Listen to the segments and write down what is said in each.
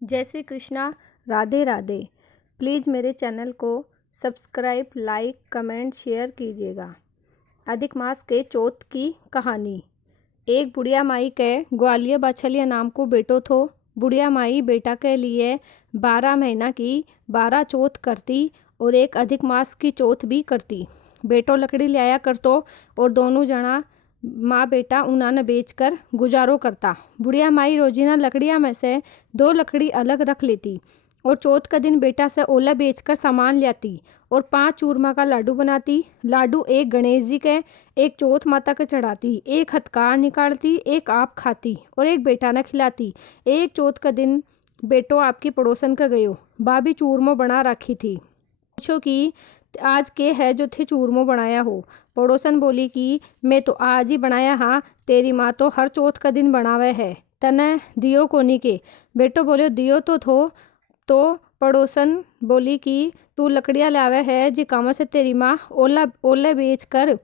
जय श्री कृष्णा। राधे राधे। प्लीज़ मेरे चैनल को सब्सक्राइब, लाइक, कमेंट, शेयर कीजिएगा। अधिक मास के चौथ की कहानी। एक बुढ़िया माई के ग्वालियर बाछलिया नाम को बेटो थो। बुढ़िया माई बेटा के लिए 12 महीना की 12 चौथ करती और एक अधिक मास की चौथ भी करती। बेटो लकड़ी ले आया करतो और दोनों जना माँ बेटा उन्हें बेचकर गुजारो करता। बुढ़िया माई रोजीना लकड़िया में से 2 लकड़ी अलग रख लेती और चौथ का दिन बेटा से ओला बेचकर सामान लाती और 5 चूरमा का लाडू बनाती। लाडू एक गणेश जी के, एक चौथ माता के चढ़ाती, एक हथकार निकालती, एक आप खाती और एक बेटा न खिलाती। एक चौथ का दिन बेटो आपकी पड़ोसन का गयो, भाभी चूरमो बना रखी थी। पूछो कि आज के है जो थे चूरमो बनाया हो। पड़ोसन बोली कि मैं तो आज ही बनाया हाँ, तेरी माँ तो हर चौथ का दिन बनावे है, तने दियो कोनी के। बेटो बोलियो दियो तो थो। तो पड़ोसन बोली कि तू लकड़ियाँ लावे है जी काम से तेरी माँ ओले बेच कर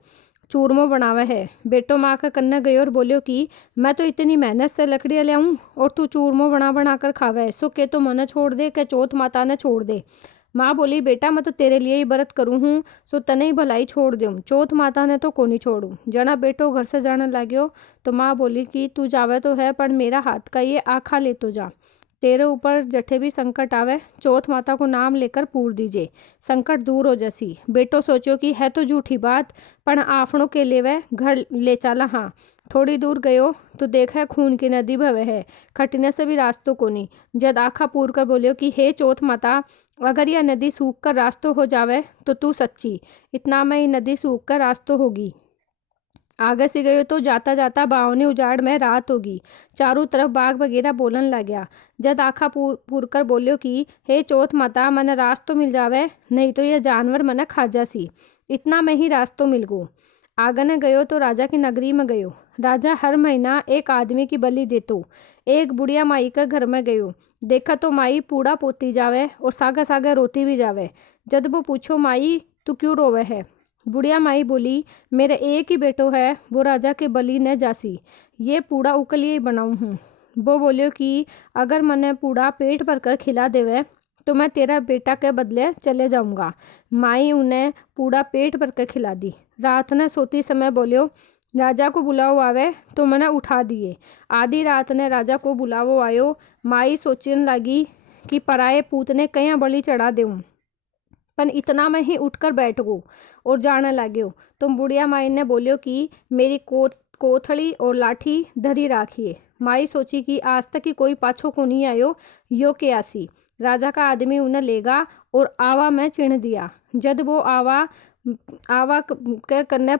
चूरमो बनावे है। बेटो माँ का कन्ना गयो और बोलियो कि मैं तो इतनी मेहनत से लकड़ियाँ ले आऊँ और तू चूरमो बना बना कर खावे, सो के तो मन छोड़ दे के चौथ माता ने छोड़ दे। माँ बोली बेटा मैं तो तेरे लिए ही व्रत करूँ हूँ, सो तने ही भलाई छोड़ दूँ, चौथ माता ने तो कोनी छोड़ू। जना बेटो घर से जाने लाग्यो तो माँ बोली कि तू जावे तो है पर मेरा हाथ का ये आखा ले तो जा। तेरे ऊपर जठे भी संकट आवे चौथ माता को नाम लेकर पूर दीजिए, संकट दूर हो जैसी। बेटो सोचो कि है तो झूठी बात, पर आफ्णों के लिए वह घर ले चला। हाँ, थोड़ी दूर गयो तो देखा खून की नदी बहे है, खटने से भी रास्तों को नहीं। जद आखा पूर कर बोलियो कि हे चौथ माता, अगर यह नदी सूख कर रास्तों हो जावे तो तू सच्ची, इतना में ही नदी सूख कर रास्तों होगी। आगे से गयो तो जाता जाता बावनी उजाड़ में रात होगी। चारों तरफ बाग वगैरह बोलन लग गया। जद आखा पूर कर बोलियो कि हे चौथ माता, मन रास्तो मिल जावे, नहीं तो यह जानवर मन खा जासी। इतना में ही रास्तो मिल गो। आगे न गयो तो राजा की नगरी में गयो। राजा हर महीना एक आदमी की बलि देतो। एक बुढ़िया माई के घर में गयो, देखा तो माई पूड़ा पोती जावे और सागा सागा रोती भी जावे। जद वो पूछो माई तू क्यों रोवे है। बुढ़िया माई बोली मेरे एक ही बेटो है, वो राजा के बलि न जासी, ये पूड़ा उकलिए ही बनाऊँ हूँ। वो बोलियो कि अगर मने पूड़ा पेट भर कर खिला देवे तो मैं तेरा बेटा के बदले चले जाऊंगा। माई उन्हें पूड़ा पेट भर कर खिला दी। रात ने सोती समय बोलियो राजा को बुलाओ आवे तो मने उठा दिए। आधी रात ने राजा को बुलावो आयो। माई सोचने लगी कि पराये पूत ने कहीं बलि चढ़ा देऊँ, पर इतना में ही उठकर बैठ गो और जाने लाग्यो। तुम बुढ़िया माई ने बोलियो कि मेरी कोथड़ी और लाठी धरी राखिए। माई सोची कि आज तक ही कोई पाछो को नहीं आयो, यो के आसी। राजा का आदमी उन्हें लेगा और आवा में चिण दिया। जद वो आवा आवा के कन्ने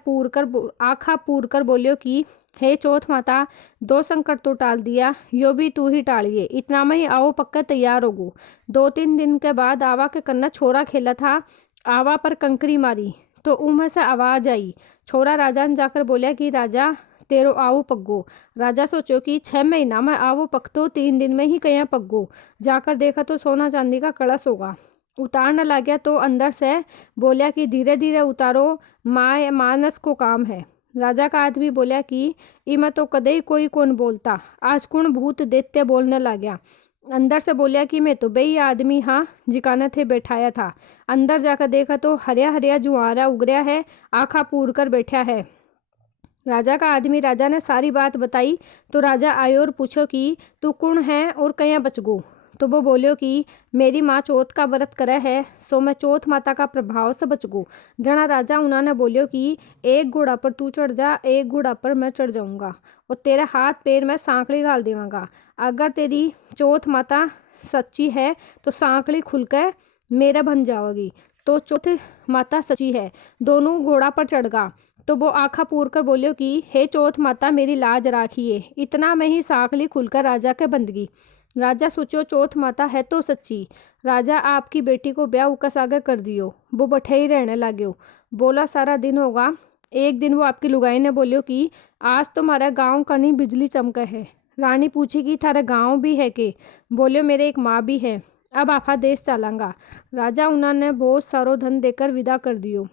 आखा पूर कर बोलियो कि हे चौथ माता, 2 संकट तो टाल दिया, यो भी तू ही टालिए, इतना में ही आओ पक्का तैयार होगो। 2-3 दिन के बाद आवा के कन्ना छोरा खेला था। आवा पर कंकरी मारी तो उमह से आवाज आई। छोरा राजा ने जाकर बोलिया कि राजा तेरो आवो पग्गो। राजा सोचो कि 6 महीना में आवो पकतो, 3 दिन में ही कहीं पग्गो। जाकर देखा तो सोना चांदी का कलश होगा। उतारने लग गया तो अंदर से बोलिया कि धीरे धीरे उतारो, मानस को काम है। राजा का आदमी बोलिया कि इमा तो कदे ही कोई कौन बोलता, आज कौन भूत देते बोलने लग गया। अंदर से बोलिया कि मैं तो बेई आदमी हाँ जिकाना थे बैठाया था। अंदर जाकर देखा तो हरिया हरिया जुआरा उगरिया है, आखा पूर कर बैठा है। राजा का आदमी राजा ने सारी बात बताई तो राजा आयो और पूछो कि तू कौन है और कहीं बच गो। तो वो बोलियो कि मेरी माँ चौथ का व्रत करे है, सो मैं चौथ माता का प्रभाव से बच गो। जना राजा उन्होंने बोलियो कि एक घोड़ा पर तू चढ़ जा, एक घोड़ा पर मैं चढ़ जाऊंगा और तेरे हाथ पैर में सांकड़ी घाल देवांगा। अगर तेरी चौथ माता सच्ची है तो सांकड़ी खुलकर मेरा बन जाओगी। तो चौथ माता सच्ची है। दोनों घोड़ा पर चढ़ गा तो वो आखा पूर कर बोलियो कि हे चौथ माता मेरी लाज राखिए। इतना में ही सांकली खुलकर राजा के बंदगी। राजा सोचो चौथ माता है तो सच्ची। राजा आपकी बेटी को ब्याह उकस आगे कर दियो। वो बठे ही रहने लाग्यो। बोला सारा दिन होगा। एक दिन वो आपकी लुगाई ने बोलियो कि आज तो हमारे गाँव का नहीं बिजली चमके है। रानी पूछी कि थारे गाँव भी है के। बोलियो मेरे एक माँ भी है, अब आपा देश चलांगा। राजा उन्होंने बहुत सारो धन देकर विदा कर दियो।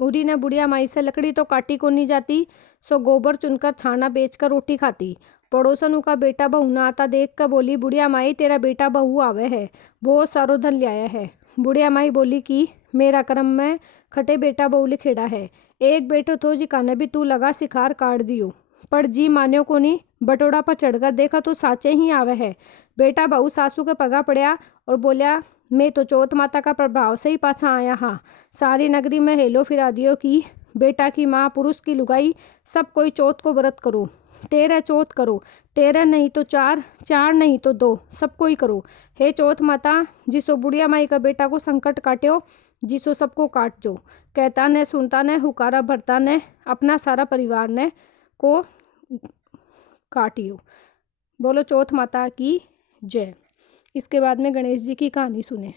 उरी ने बुढ़िया माई से लकड़ी तो काटी को नहीं जाती, सो गोबर चुनकर छाना बेचकर रोटी खाती। पड़ोसन का बेटा बहू ना आता देख कर बोली, बुढ़िया माई तेरा बेटा बहू आवे है, बहुत सारो धन लाया है। बुढ़िया माई बोली कि मेरा कर्म में खटे बेटा बहू लिखेड़ा है, एक बेटो तो जिकाने भी तू लगा शिकार काट दियो। पर जी मान्यो को नहीं, बटोड़ा पर चढ़कर देखा तो साचे ही आवे है। बेटा बहू सासू के पगा पड़या और बोलिया, मैं तो चौथ माता का प्रभाव से ही पाछा आया हाँ। सारी नगरी में हेलो फिरा दियो कि बेटा की माँ, पुरुष की लुगाई, सब कोई चौथ को व्रत करो, 13 चौथ करो, 13 नहीं तो 4, 4 नहीं तो 2, सब कोई करो। हे चौथ माता, जिसो बुढ़िया माई का बेटा को संकट काट्यो, जिसो सबको काट जो। कहता ने सुनता ने हुकारा भरता ने अपना सारा परिवार ने को काटियो। बोलो चौथ माता की जय। इसके बाद में गणेश जी की कहानी सुने।